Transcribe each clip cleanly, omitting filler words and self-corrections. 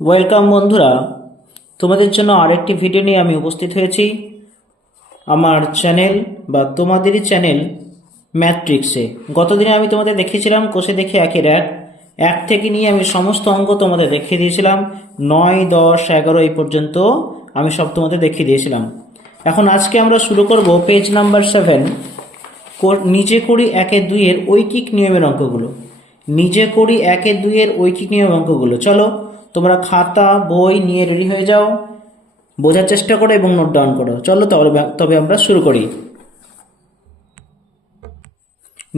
Welcome বন্ধুরা, তোমাদের জন্য আরেকটি ভিডিও নিয়ে আমি উপস্থিত হয়েছি আমার চ্যানেল বা তোমাদেরই চ্যানেল ম্যাট্রিক্সে। গতদিনে আমি তোমাদের দেখিয়েছিলাম কোষে দেখে একের এক এক থেকে নিয়ে আমি সমস্ত অঙ্ক তোমাদের দেখিয়ে দিয়েছিলাম। 9, 10, 11 এই পর্যন্ত আমি সব তোমাদের দেখিয়ে দিয়েছিলাম। এখন আজকে আমরা শুরু করব পেজ নাম্বার 7, নিজে করি 1-2 ঐকিক নিয়মের অঙ্কগুলো। নিজে করি 1-2 ঐকিক নিয়মের অঙ্কগুলো। চলো তোমরা খাতা বই নিয়ে রেডি হয়ে যাও, বোঝার চেষ্টা করো এবং নোট ডাউন করো। চলো তবে আমরা শুরু করি।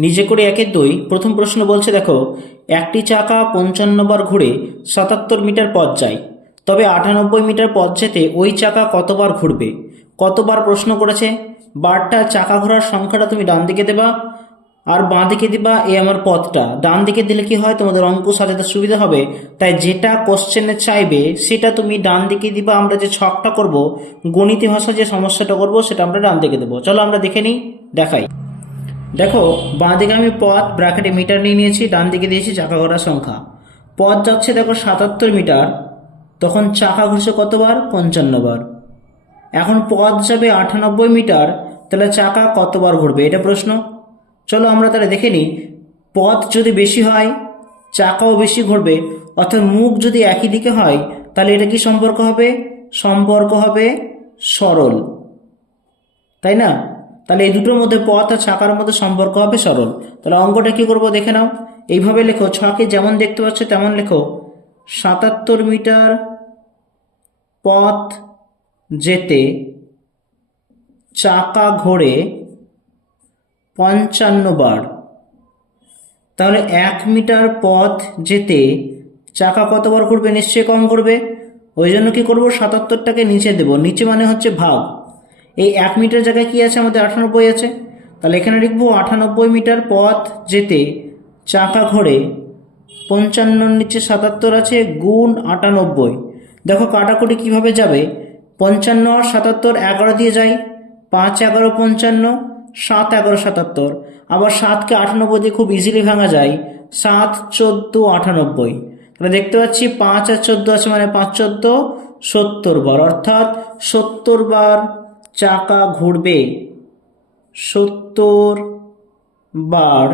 নিজে করি 1-2 প্রথম প্রশ্ন বলছে, দেখো, একটি চাকা 55 বার ঘুরে 77 মিটার পথ যায়, তবে 98 মিটার পথ যেতে ওই চাকা কতবার ঘুরবে? কতবার প্রশ্ন করেছে। বারটা চাকা ঘোরার সংখ্যাটা তুমি ডান দিকে দেবা আর বাঁ দিকে দিবা এই আমার পথটা। ডান দিকে দিলে কি হয়, তোমাদের অঙ্ক সাজাতে সুবিধা হবে। তাই যেটা কোশ্চেনে চাইবে সেটা তুমি ডান দিকে দিবা। আমরা যে ছকটা করব, গণিত ভাষা যে সমস্যাটা করব, সেটা আমরা ডান দিকে দেবো। চলো আমরা দেখে নিই, দেখাই। দেখো, বাঁ দিকে আমি পথ ব্র্যাকেটে মিটার নিয়ে নিয়েছি, ডান দিকে দিয়েছি চাকা ঘোরার সংখ্যা। পথ যাচ্ছে দেখো 77 মিটার, তখন চাকা ঘুরছে কতবার? 55 বার। এখন পথ যাবে 98 মিটার, তাহলে চাকা কতবার ঘুরবে, এটা প্রশ্ন। চলো আমরা তাহলে দেখে নিই। পথ যদি বেশি হয় চাকাও বেশি ঘুরবে, অর্থাৎ মুখ যদি একই দিকে হয়, তাহলে এটা কি সম্পর্ক হবে? সম্পর্ক হবে সরল, তাই না? তাহলে এই দুটোর মধ্যে পথ আর চাকার মধ্যে সম্পর্ক হবে সরল। তাহলে অঙ্কটা কি করব দেখে নাও। এইভাবে লেখো, ছকে যেমন দেখতে পাচ্ছ তেমন লেখো। 77 মিটার পথ যেতে চাকা ঘোরে 55 বার। তাহলে 1 মিটার পথ যেতে চাকা কতবার ঘুরবে? নিশ্চয়ই কম ঘুরবে। ওই জন্য কি করব, 77টাকে নিচে দেব। নিচে মানে হচ্ছে ভাগ। এই 1 মিটার জায়গায় কি আছে আমাদের? 98 আছে। তাহলে এখানে লিখবো 98 মিটার পথ যেতে চাকা ঘোরে 55 নিচে 77 আছে, গুণ 98। দেখো কাটাকুটি কিভাবে যাবে। 55 আর 77 11 দিয়ে যায়, 5 11 55, 7 11 77। আবার 7কে 98 দিয়ে খুব ইজিলি ভাঙা যায়, 7 14 98। তাহলে দেখতে পাচ্ছি 5 আর 14 আছে, মানে 5 14 70 বার, অর্থাৎ 70 বার চাকা ঘুরবে। 70 বার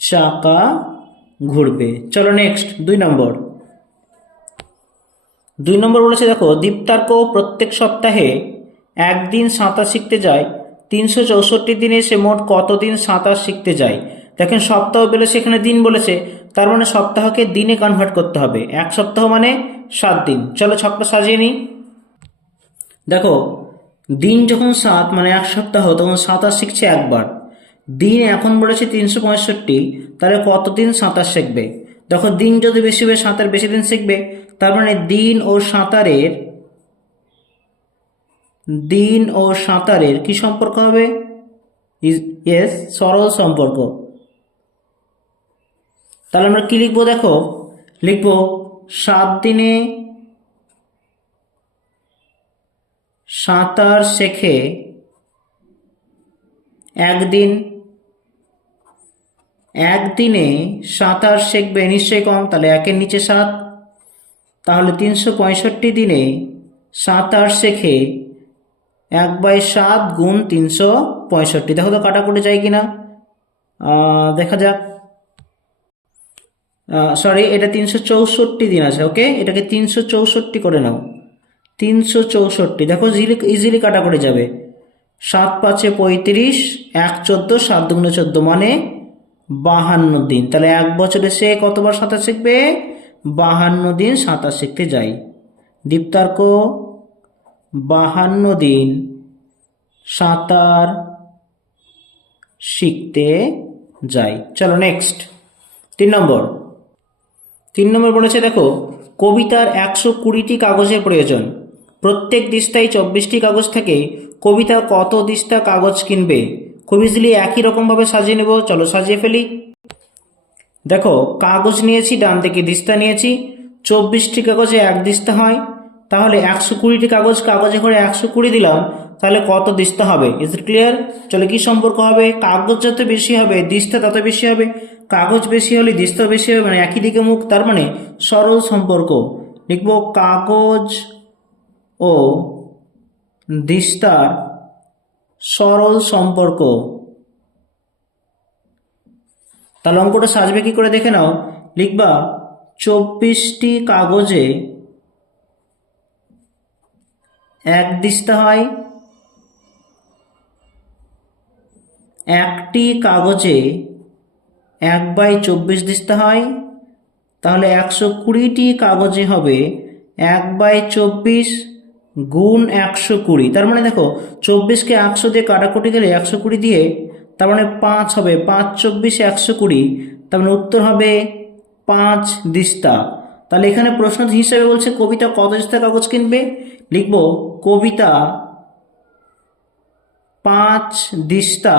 চাকা ঘুরবে। চলো নেক্সট 2 নম্বর। 2 নম্বর বলেছে, দেখো, দীপ্তার্ক প্রত্যেক সপ্তাহে একদিন সাঁতার শিখতে যায়। 364 দিনে সে মোট কতদিন সাঁতার শিখতে যায়? দেখেন সপ্তাহ বলেছে, এখানে দিন বলেছে, তার মানে সপ্তাহকে দিনে কনভার্ট করতে হবে। এক সপ্তাহ মানে 7 দিন। চলো ছকটা সাজিয়ে নিই। দেখো, দিন যখন 7 মানে 1 সপ্তাহ, তখন সাঁতার শিখছে একবার। দিন এখন বলেছে 365, তাহলে কতদিন সাঁতার শিখবে? দেখো, দিন যদি বেশি হবে সাঁতার বেশি দিন শিখবে। তার মানে দিন ও সাঁতারের কি সম্পর্ক হবে? ইয়েস, সরল সম্পর্ক। তাহলে আমরা কি লিখবো? দেখো, লিখবো 7 দিনে সাঁতার শেখে একদিন। একদিনে সাঁতার শিখবে নিশ্চয়ই কম, তাহলে 1-এর নিচে 7। তাহলে 365 দিনে সাঁতার শেখে 1/7 গুণ 365। দেখো তো কাটাকুটি যায় কিনা, দেখা যাক। সরি, এটা 364 দিন আছে। ওকে, এটাকে 364 করে নাও। 364, দেখো ইজিলি কাটাকুটি যাবে। 7 5 35, 1 14, 7 2 14, মানে 52 দিন। তাহলে এক বছরে সে কতবার সাঁতার শিখবে? 52 দিন সাঁতার শিখতে যায়। দীপ্তার্ক 52 দিন সাঁতার শিখতে যায়। চলো নেক্সট 3 নম্বর। 3 নম্বর বলেছে, দেখো, কবিতার 120টি কাগজের প্রয়োজন। প্রত্যেক দিস্তায় 24টি কাগজ থেকে কবিতা কত দিস্তা কাগজ কিনবে? খুব ইজিলি একই রকমভাবে সাজিয়ে নেব। চলো সাজিয়ে ফেলি। দেখো, কাগজ নিয়েছি ডান দিকে, দিস্তা নিয়েছি। 24টি কাগজে 1 দিস্তা হয়, তাহলে 120টি কাগজে করে 120 দিলাম, তাহলে কত দিস্তা হবে? Is it clear? চলে কি সম্পর্ক হবে? কাগজ যত বেশি হবে দিস্তা তত বেশি হবে, কাগজ বেশি হলে দিস্তা বেশি হবে, মানে একই দিকে মুখ, তার মানে সরল সম্পর্ক। লিখবো কাগজ ও দিস্তার সরল সম্পর্ক। তাহলে অঙ্কটা সাজবে কি করে দেখে নাও। লিখবা 24টি কাগজে 1 দিস্তা হয়, 1টি কাগজে 1/24 দিস্তা হয়, তাহলে 120টি কাগজে হবে 1/24 গুণ 120। তার মানে দেখো 24কে 100 দিয়ে কাটাকুটি গেলে 120 দিয়ে, তার মানে 5 হবে, 5 24 120, তার মানে উত্তর হবে 5 দিস্তা। তাহলে এখানে প্রশ্ন হিসেবে বলছে কবিতা কত দিস্তা কাগজ কিনবে। লিখবো কবিতা 5 দিস্তা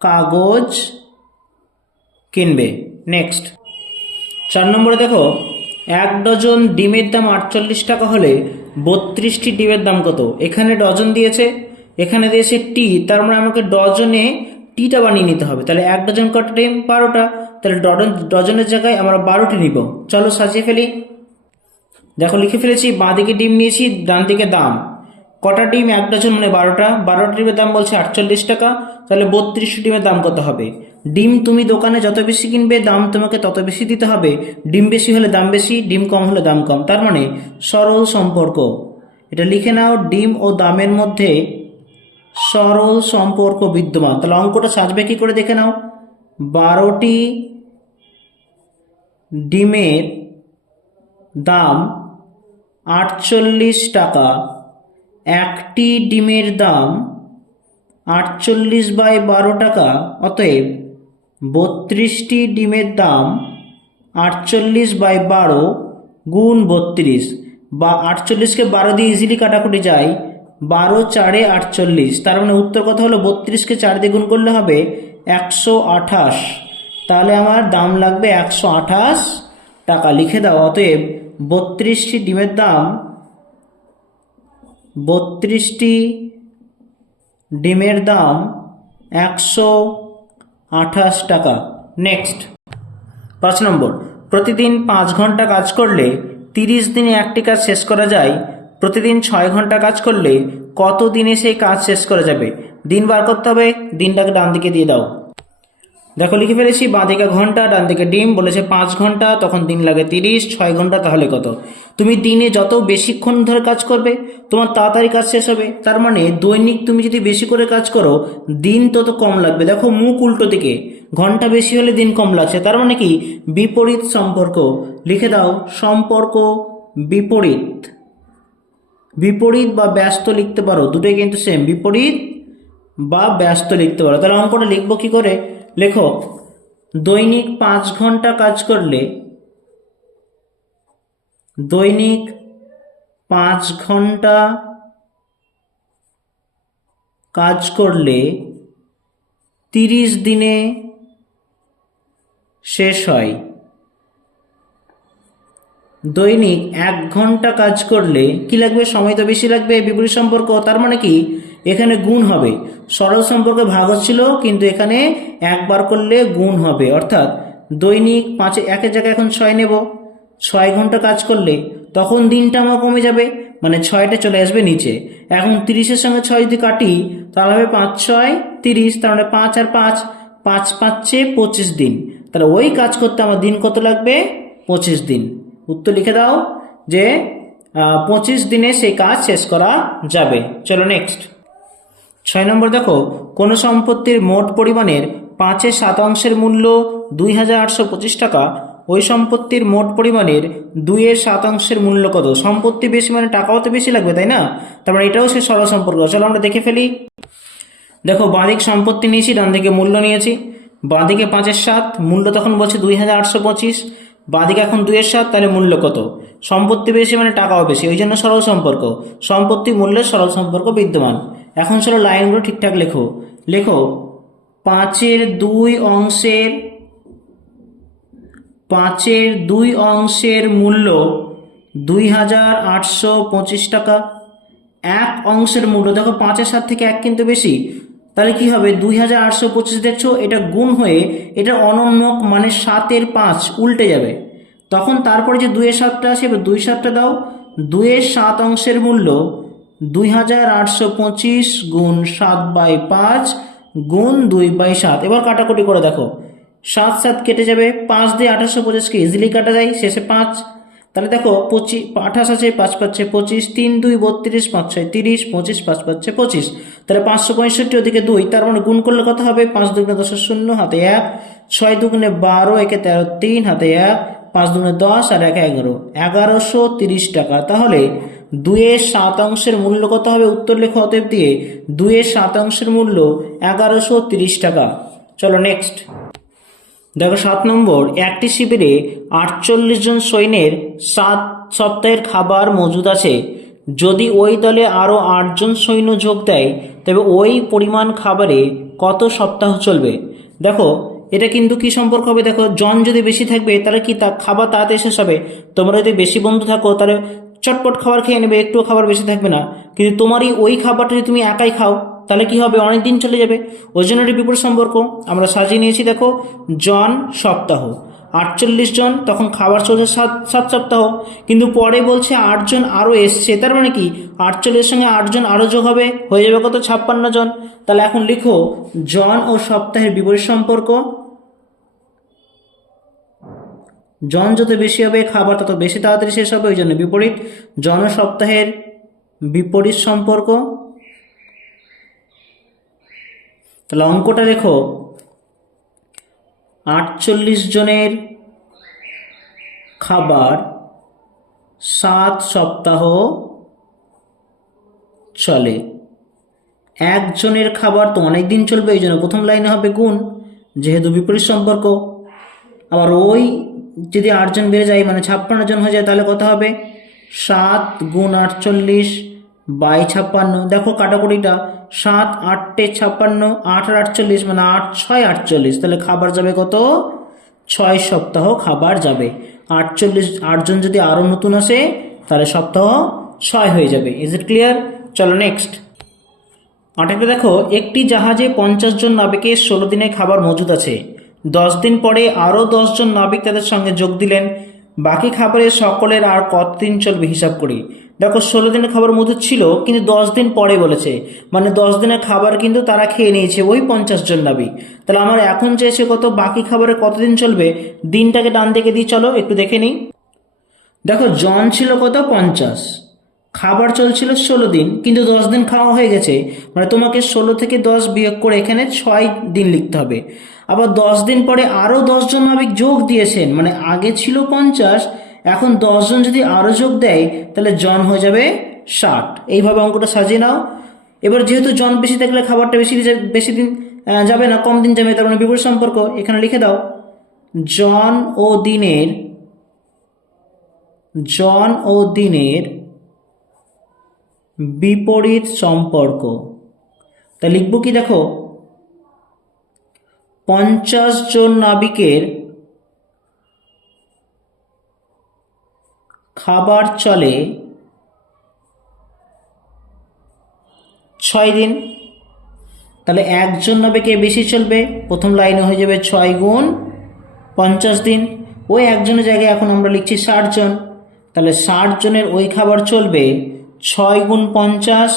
কাগজ কিনবে। নেক্সট 4 নম্বরে দেখো 1 ডজন ডিমের দাম 48 টাকা হলে 32টি ডিমের দাম কত? এখানে ডজন দিয়েছে, এখানে দিয়েছে টি, তার মানে আমাকে ডজনে টিটা বানিয়ে নিতে হবে। তাহলে 1 ডজন কটা ডিম? 12টা। তাহলে ডজনের জায়গায় আমরা 12টি নিব। চলো সাজিয়ে ফেলি। দেখো লিখে ফেলেছি, বাঁ দিকে ডিম নিয়েছি, ডান দিকে দাম। কটা ডিম? 1 ডজন মানে 12টা, 12টা ডিমের দাম বলছে 48 টাকা, তাহলে 32টি ডিমের দাম কত হবে? ডিম তুমি দোকানে যত বেশি কিনবে দাম তোমাকে তত বেশি দিতে হবে, ডিম বেশি হলে দাম বেশি, ডিম কম হলে দাম কম, তার মানে সরল সম্পর্ক। এটা লিখে নাও, ডিম ও দামের মধ্যে সরল সম্পর্ক বিদ্যমান। তাহলে অঙ্কটা সাজবে কি করে দেখে নাও। 12টি ডিমের দাম 48 টাকা, 1টি ডিমের দাম 48/12 টাকা, অতএব 32টি ডিমের দাম 48/12 গুণ 32, বা 48কে 12 দিয়ে ইজিলি কাটাকুটি যায়, 12 4 48, তার মানে উত্তর কত হলো? 32কে 4 দিয়ে গুণ করলে হবে 128, তাহলে আমার দাম লাগবে 128 টাকা। লিখে দাও, অতএব 32টি ডিমের দাম 32টি ডিমের দাম 128 টাকা। নেক্সট 5 নম্বর, প্রতিদিন 5 ঘন্টা কাজ করলে 30 দিনে একটি কাজ শেষ করা যায়, প্রতিদিন 6 ঘন্টা কাজ করলে কত দিনে সেই কাজ শেষ করা যাবে? দিন বার করতে হবে, দিনটাকে ডান দিকে দিয়ে দাও। দেখো লিখে ফেলেছি, বাঁ দিকে ঘন্টা, ডান দিকে ডিম, বলেছে 5 ঘন্টা, তখন দিন লাগে 30, 6 ঘন্টা, তাহলে কত? তুমি দিনে যত বেশিক্ষণ ধরে কাজ করবে তোমার তাড়াতাড়ি কাজ শেষ হবে, তার মানে দৈনিক তুমি যদি বেশি করে কাজ করো দিন তত কম লাগবে। দেখো মুখ উল্টো দিকে, ঘন্টা বেশি হলে দিন কম লাগছে, তার মানে কি? বিপরীত সম্পর্ক। লিখে দাও, সম্পর্ক বিপরীত। বিপরীত বা ব্যস্ত লিখতে পারো, দুটোই কিন্তু সেম, বিপরীত বা ব্যস্ত লিখতে পারো। তাহলে অঙ্কটা লিখবো কি করে? লেখো, দৈনিক 5 ঘন্টা কাজ করলে, দৈনিক 5 ঘন্টা কাজ করলে 30 দিনে শেষ হয়। দৈনিক 1 ঘন্টা কাজ করলে কি লাগবে? সময় তো বেশি লাগবে, বিপরীত সম্পর্ক, তার মানে কি? এখানে গুণ হবে। সরল সম্পর্কে ভাগ হচ্ছিল, কিন্তু এখানে একবার করলে গুণ হবে, অর্থাৎ দৈনিক 5 1-এর জায়গায় এখন 6 নেব, 6 ঘন্টা কাজ করলে তখন দিনটা আমার কমে যাবে, মানে 6টা চলে আসবে নিচে। এখন 30-এর সঙ্গে 6 যদি কাটি তাহলে হবে 5 6 30, তার মানে 5 আর 5, 5 5 25 দিন। তাহলে ওই কাজ করতে আমার দিন কত লাগবে? 25 দিন। উত্তর লিখে দাও যে 25 দিনে সেই কাজ শেষ করা যাবে। চলো নেক্সট 6 নম্বর দেখো, কোন সম্পত্তির মোট পরিমাণের 5/7 মূল্য 2825 টাকা, ওই সম্পত্তির মোট পরিমাণের 2/7 মূল্য কত? সম্পত্তি বেশি মানে টাকাও তো বেশি লাগবে, তাই না? তার মানে এটাও সে সরল সম্পর্ক। চলো আমরা দেখে ফেলি। দেখো বাঁদিক সম্পত্তি নিয়েছি, ডান দিকে মূল্য নিয়েছি। বাঁদিকে 5/7, মূল্য তখন বলছে 2825, বাঁদিকে এখন 2/7, তাহলে মূল্য কত? সম্পত্তি বেশি মানে টাকাও বেশি, ওই জন্য সরল সম্পর্ক, সম্পত্তি মূল্যের সরল সম্পর্ক বিদ্যমান। এখন চলো লাইনগুলো ঠিকঠাক লেখো। লেখো 5/2 অংশের মূল্য 2825 টাকা। এক অংশের মূল্য দেখো 5-এর 7 থেকে 1 কিন্তু বেশি, তাহলে কি হবে 2825 দেখছো এটা গুণ হয়ে এটা অনন্যক মানে 7-এর 5 উল্টে যাবে, তখন তারপরে যে 2-এর 7টা আসে এবার 2 7টা দাও, 2-এর 7 অংশের মূল্য 2825 গুণ 7/5 গুণ 2/7। এবার কাটাকুটি করে দেখো, 7 7 কেটে যাবে, 5 দিয়ে 2825কে ইজিলি কাটা যায়, শেষে 5, তাহলে দেখো 28 আছে, 5 পাচ্ছে 25, 3 2 32, 5 6 30, 25 5 পাচ্ছে 25, তাহলে 565 ওদিকে 2, তার মানে গুণ করলে কত হবে 5 দুগুণে 10 0 হাতে 1, 6 দুগুণে 12 একে 13 3 হাতে 1, 5 দুগুণে 10 আর 1 11, 1130 টাকা। তাহলে 2-এর 7 অংশের মূল্য কত হবে, উত্তর লেখো অতএব দিয়ে 2-এর 7 অংশের মূল্য 1130 টাকা। চলো নেক্সট দেখো 7 নম্বর, একটি শিবিরে 48 জন সৈন্যের 7 সপ্তাহের খাবার মজুদ আছে। যদি ওই দলে আরও 8 জন সৈন্য যোগ দেয় তবে ওই পরিমাণ খাবারে কত সপ্তাহ চলবে। দেখো এটা কিন্তু কি সম্পর্ক হবে, দেখো জন যদি বেশি থাকবে তাহলে কি তা খাবার তাড়াতাড়ি শেষ হবে, তোমরা যদি বেশি বন্ধু থাকো তাহলে চটপট খাবার খেয়ে নেবে, একটুও খাবার বেশি থাকবে না, কিন্তু তোমারই ওই খাবারটা যদি তুমি একাই খাও তাহলে কি হবে, অনেক দিন চলে যাবে। ওই জন্য এটি বিপরীত সম্পর্ক আমরা সাজিয়ে নিয়েছি। দেখো জন সপ্তাহ, 48 জন তখন খাবার চলছে 7 সপ্তাহ, কিন্তু পরে বলছে 8 জন আরও এসছে, তার মানে কি 48 সঙ্গে 8 জন আরও যোগ হবে, হয়ে যাবে কত 56 জন। তাহলে এখন লিখো জন ও সপ্তাহের বিপরীত সম্পর্ক, জন যত বেশি হবে খাবার তত বেশি তাড়াতাড়ি শেষ হবে, ওই জন্য বিপরীত, জন ও সপ্তাহের বিপরীত সম্পর্ক। তাহলে অঙ্কটা লেখো 48 জনের খাবার 7 সপ্তাহ চলে, একজনের খাবার তো অনেক দিন চলবে, এই জন্য প্রথম লাইনে হবে গুণ, যেহেতু বিপরীত সম্পর্ক। আবার ওই যদি 8 জন বেড়ে যায় মানে 56 জন হয়ে যায়, তাহলে কত হবে 7 গুণ 48 বাই 56। দেখো কাটাকুটিটা 7 8 56, 8 আর 48 মানে 8 6 48, তাহলে খাবার যাবে কত 6 সপ্তাহ খাবার যাবে। 48 8 জন যদি আরও নতুন আসে তাহলে সপ্তাহ 6 হয়ে যাবে। Is it clear? চলো নেক্সট 8 দেখো, একটি জাহাজে 50 জন নাবিকের 16 দিনের খাবার মজুদ আছে। 10 দিন পরে আরও 10 জন নাবিক তাদের সঙ্গে যোগ দিলেন, বাকি খাবারের সকলের আর কতদিন চলবে হিসাব করি। দেখো 16 দিনের খাবার মজুদ ছিল কিন্তু 10 দিন পরে বলেছে, মানে 10 দিনের খাবার কিন্তু তারা খেয়ে নিয়েছে ওই 50 জন নাবিক। তাহলে আমার এখন চেয়েছে কত, বাকি খাবারের কতদিন চলবে, দিনটাকে ডান দিকে দিই, চলো একটু দেখে নিই। দেখো জন ছিল কত 50, খাবার চলছিল 16 দিন, কিন্তু 10 দিন খাওয়া হয়ে গেছে, মানে তোমাকে 16 থেকে 10 বিয়োগ করে এখানে 6 দিন লিখতে হবে। আবার 10 দিন পরে আরও 10 জন নাবিক যোগ দিয়েছেন, মানে আগে ছিল 50, এখন 10 জন যদি আরও যোগ দেয় তাহলে জন হয়ে যাবে 60। এইভাবে অঙ্কটা সাজিয়ে নাও। এবার যেহেতু জন বেশি থাকলে খাবারটা বেশি দিন যাবে না, কম দিন যাবে, তার মানে বিপরীত সম্পর্ক এখানে লিখে দাও, জন ও দিনের বিপরীত সম্পর্ক। তা লিখব কি, দেখো 50 জন নাবিকের খাবার চলে 6 দিন, তাহলে একজন নাবিকের বেশি চলবে, প্রথম লাইনে হয়ে যাবে 6 গুণ 50 দিন, ওই একজনের জায়গায় এখন আমরা লিখছি 60 জন, তাহলে 60 জনের ওই খাবার চলবে 6 গুণ 50,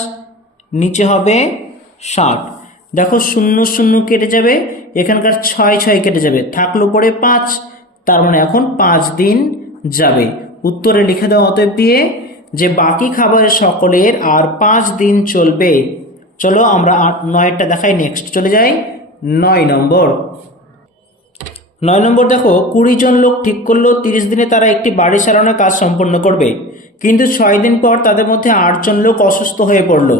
নিচে হবে 60। দেখো 0 0 কেটে যাবে, এখানকার 6 6 কেটে যাবে, থাকলো পরে 5, তার মানে এখন 5 দিন যাবে। উত্তরে লিখে দাও অতএব দিয়ে যে বাকি খাবারের সকলের আর 5 দিন চলবে। চলো আমরা 9টা দেখাই, নেক্সট চলে যাই 9 নম্বর। 9 নম্বর দেখো, 20 জন লোক ঠিক করলো 30 দিনে তারা একটি বাড়ি সারানোর কাজ সম্পন্ন করবে, কিন্তু 6 দিন পর তাদের মধ্যে 8 জন লোক অসুস্থ হয়ে পড়লো।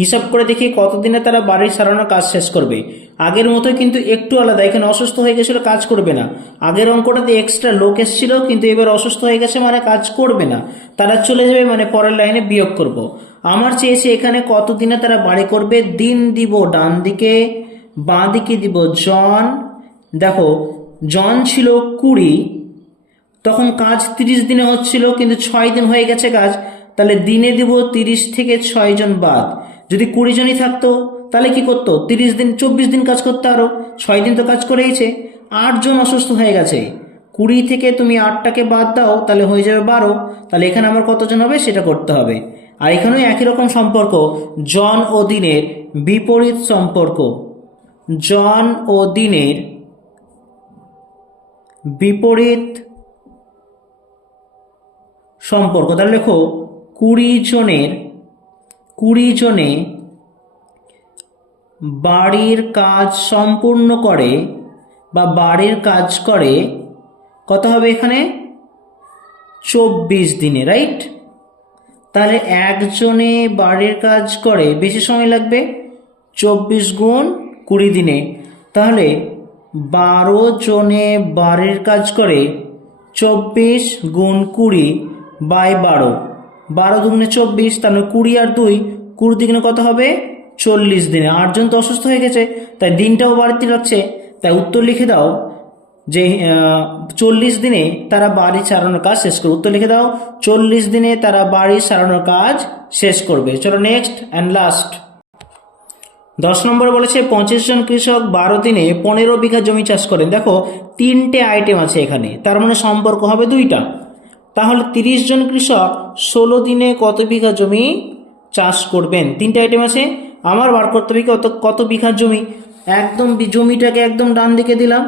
হিসাব করে দেখি কতদিনে তারা বাড়ি সারানোর কাজ শেষ করবে। আগের মতোই কিন্তু একটু আলাদা, এখানে অসুস্থ হয়ে গেছিলো কাজ করবে না, আগের অঙ্কটাতে এক্সট্রা লোক এসেছিল কিন্তু এবার অসুস্থ হয়ে গেছে মানে কাজ করবে না, তারা চলে যাবে, মানে পরের লাইনে বিয়োগ করব। আমার চেয়েছে এখানে কতদিনে তারা বাড়ি করবে, দিন দিব ডান দিকে, বাঁ দিকে দিব জন। দেখো জন ছিল 20, তখন কাজ 30 দিনে হচ্ছিল, কিন্তু 6 দিন হয়ে গেছে কাজ, তাহলে দিনে দেব 30 থেকে 6 জন বাদ। যদি 20 জনই থাকতো তাহলে কি করতো, 30 দিন 24 দিন কাজ করতে, আরো 6 দিন তো কাজ করেইছে। 8 জন অসুস্থ হয়ে গেছে, 20 থেকে তুমি 8টাকে বাদ দাও, তাহলে হয়ে যাবে 12। তাহলে এখানে আমার কতজন হবে সেটা করতে হবে। আর এখানেও একই রকম সম্পর্ক, জন ও দিনের বিপরীত সম্পর্ক, জন ও দিনের বিপরীত সম্পর্ক। তাহলে লেখো 20 জনে বাড়ির কাজ সম্পূর্ণ করে বা বাড়ির কাজ করে, কত হবে এখানে 24 দিনে, রাইট। তাহলে একজনে বাড়ির কাজ করে বেশি সময় লাগবে, 24 গুণ 20 দিনে। তাহলে 12 জনে বাড়ির কাজ করে 24 গুণ 20 বাই 12, 12 দুগুণে 24, তাহলে 20 আর 2, 20 দিনে কত হবে 40 দিনে। 8 জন তো অসুস্থ হয়ে গেছে, তাই দিনটাও বাড়তে লাগছে, তাই উত্তর লিখে দাও যে 40 দিনে তারা বাড়ি সারানোর কাজ শেষ করবে। উত্তর লিখে দাও 40 দিনে তারা বাড়ি সারানোর কাজ শেষ করবে। চলো নেক্সট অ্যান্ড লাস্ট। 10 নম্বর বলেছে 25 জন কৃষক 12 দিনে 15 বিঘা জমি চাষ করেন। দেখো 3টে আইটেম আছে এখানে, তার মানে সম্পর্ক হবে 2টা। তাহলে 30 জন কৃষক 16 দিনে কত বিঘা জমি চাষ করবেন? 3টে আইটেম আছে, আমার বার করতে হবে কত বিঘা জমি। একদম জমিটাকে একদম ডান দিকে দিলাম,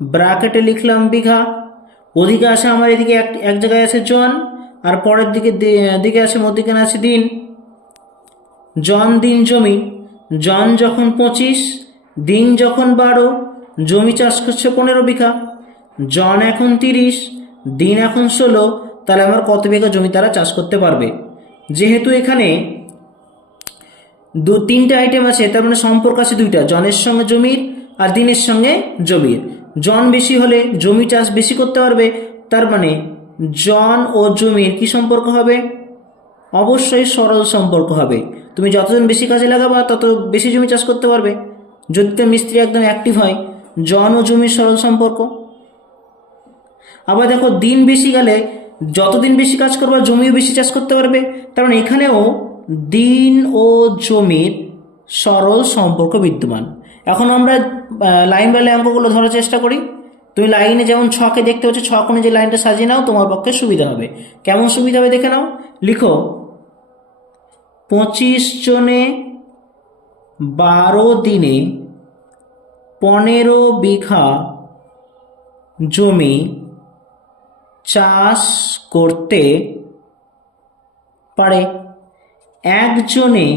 ব্র্যাকেটে লিখলাম বিঘা, ওদিকে আসে আমার এদিকে এক জায়গায় আছে জন, আর পরের দিকে আছে মধ্যিখানে আছে দিন। জন দিন জমি, জন যখন 25, দিন যখন 12, জমি চাষ করছে 15 বিঘা। জন এখন 30, দিন এখন 16, তাহলে আমার কত বিঘা জমি তারা চাষ করতে পারবে? যেহেতু এখানে 3টে আইটেম আছে, তার মানে সম্পর্ক আছে 2টা, জনের সঙ্গে জমির আর দিনের সঙ্গে জমির। জন বেশি হলে জমি চাষ বেশি করতে পারবে, তার মানে জন ও জমির কি সম্পর্ক হবে? অবশ্যই সরল সম্পর্ক হবে। তুমি যতজন বেশি কাজে লাগাবা তত বেশি জমি চাষ করতে পারবে, যদি তো মিস্ত্রি একদম অ্যাক্টিভ হয়। জন ও জমির সরল সম্পর্ক। আবার দেখো দিন বেশি গেলে যতদিন বেশি কাজ করবা জমিও বেশি চাষ করতে পারবে, তার মানে এখানেও দিন ও জমির সরল সম্পর্ক বিদ্যমান। এখন আমরা লাইন বাই লাইন অঙ্কগুলো ধরার চেষ্টা করি। তুমি লাইনে যেমন ছকে দেখতে পাচ্ছ, ছক অনুযায়ী লাইনটা সাজিয়ে নাও, তোমার পক্ষে সুবিধা হবে। কেমন সুবিধা হবে দেখে নাও। লিখো 25 জনে 12 দিনে 15 বিঘা জমি চাষ করতে পারে। একজনে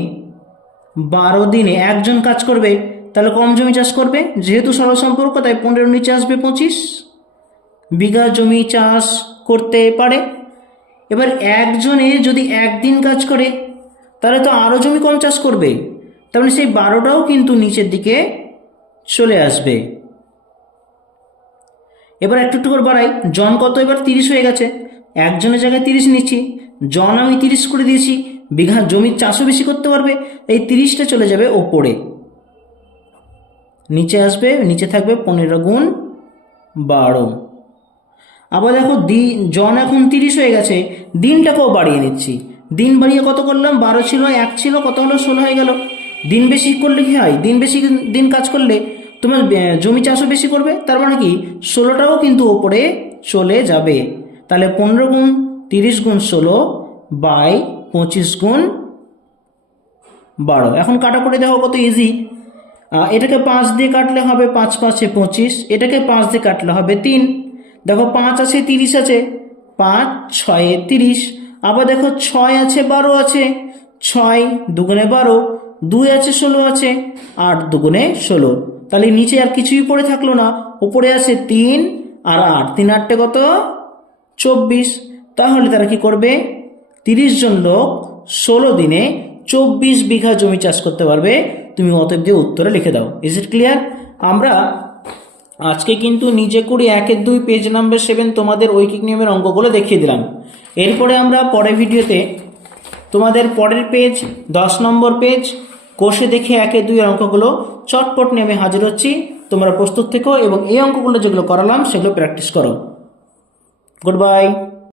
12 দিনে একজন কাজ করবে, তাহলে কম জমি চাষ করবে, যেহেতু সরল সম্পর্ক তাই 15 নিচে আসবে 25 বিঘা জমি চাষ করতে পারে। এবার একজনে যদি একদিন কাজ করে তাহলে তো আরও জমি কম চাষ করবে, তার মানে সেই 12টাও কিন্তু নিচের দিকে চলে আসবে। এবার একটু করে বাড়াই, জন কত এবার 30 হয়ে গেছে, একজনের জায়গায় 30 নিচ্ছি, জন আমি 30 করে দিয়েছি, বিঘা জমির চাষও বেশি করতে পারবে, এই 30টা চলে যাবে ওপরে, নিচে আসবে, নিচে থাকবে 15 গুণ 12। আবার দেখো জন এখন 30 হয়ে গেছে, দিনটাকেও বাড়িয়ে নিচ্ছি, দিন বাড়িয়ে কত করলাম, 12 ছিল 1 ছিল, কত হলো 16 হয়ে গেল। দিন বেশি করলে কি হয়, দিন বেশি দিন কাজ করলে তোমার জমি চাষও বেশি করবে, তার মানে কি 16টাও কিন্তু ওপরে চলে যাবে। তাহলে 15 গুণ 30 গুণ 16 বাই 25 গুণ 12। এখন কাটা করে দেখো কত ইজি। এটাকে 5 দিয়ে কাটলে হবে 5 5 25, এটাকে 5 দিয়ে কাটলে হবে 3। দেখো 5 আছে 30 আছে, 5 6 30। আবার দেখো 6 আছে 12 আছে, 6 দুগুণে 12, 2 আছে 16 আছে, 8 দুগুণে 16। তাহলে নিচে আর কিছুই পড়ে থাকলো না, উপরে আছে 3 আর 8, 3 8 কত 24। তাহলে তারা কি করবে, 30 জন লোক 16 দিনে 24 বিঘা জমি চাষ করতে পারবে। তুমি অতএব দিয়ে উত্তরে লিখে দাও। Is it clear? আমরা আজকে কিন্তু নিজে করি 1-2 পেজ নাম্বার 7 তোমাদের ঐকিক নিয়মের অঙ্কগুলো দেখিয়ে দিলাম। এরপরে আমরা পরের ভিডিওতে তোমাদের পরের পেজ 10 নম্বর পেজ কোষে দেখে 1-2 এর অঙ্কগুলো চটপট নেমে হাজির হচ্ছি। তোমরা প্রস্তুত থেকো এবং এই অঙ্কগুলো যেগুলো করালাম সেগুলো প্র্যাকটিস করো। Good bye.